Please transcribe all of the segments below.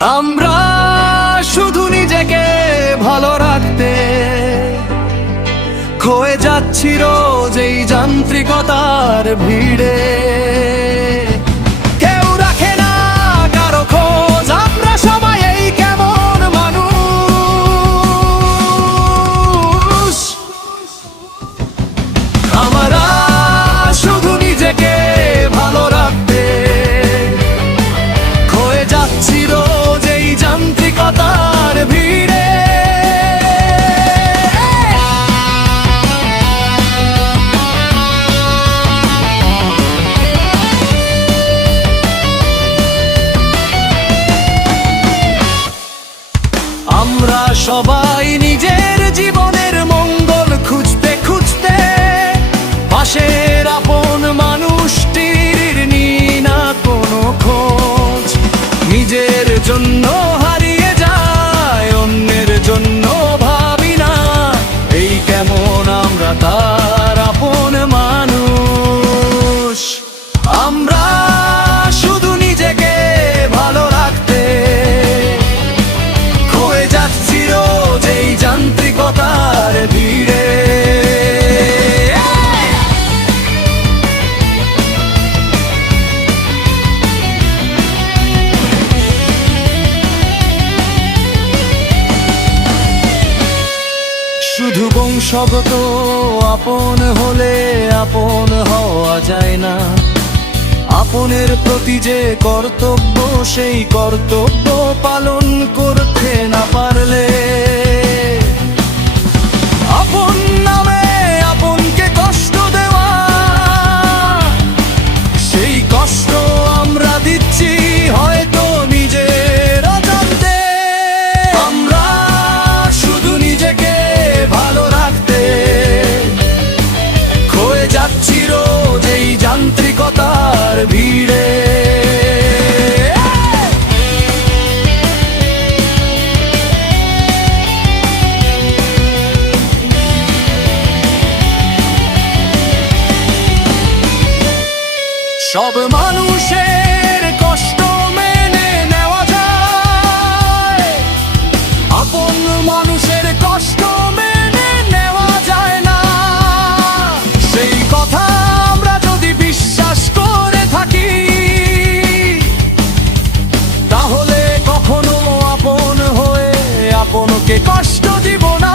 আমরা শুধু নিজেকে ভালো রাখতে খয়ে যাচ্ছি রোজ এই যান্ত্রিকতার ভিড়ে। কেউ রাখে না কারো খোঁজ, আমরা সবাই এই কেমন মানুষ। আমরা শুধু নিজেকে ভালো রাখতে খয়ে যাচ্ছি রোজ এই যান্ত্রিকতার ভিড়ে। আমরা সবাই নিজের জীবনের মঙ্গল খুঁজতে খুঁজতে পাশের আপন মানুষটির নিই না কোনো খোঁজ। নিজের জন্য হারিয়ে যায়, অন্যের জন্য ভাবি না, এই কেমন আমরা তার আপন মানুষ। আমরা শুধু নিজেকে ভালো রাখতে খয়ে যাচ্ছি রোজ এই যান্ত্রিকতার ভিড়ে। শুধু বংশগত আপন হলে আপন হওয়া যায় না, আপনের প্রতি যে কর্তব্য সেই কর্তব্য পালন করতে না পারলে আপন নামে আপনকে কষ্ট দেওয়া, সেই কষ্ট আমরা দিচ্ছি হয়তো নিজের অজান্তে। আমরা শুধু নিজেকে ভালো রাখতে খয়ে যাচ্ছি রোজ এই যান্ত্রিকতার ভিড়ে। সব মানুষের কষ্ট মেনে নেওয়া যায়, আপন মানুষের কষ্ট মেনে নেওয়া যায় না। সেই কথা আমরা যদি বিশ্বাস করে থাকি তাহলে কখনো আপন হয়ে আপনকে কষ্ট দিব না,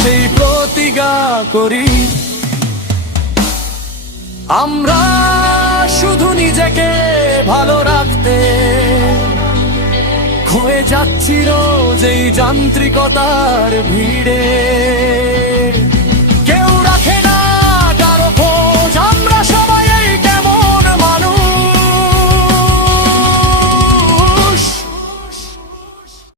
সেই প্রতিজ্ঞা করি। আমরা শুধু নিজেকে ভালো রাখতে খয়ে যাচ্ছি রোজ এই যান্ত্রিকতার ভিড়ে।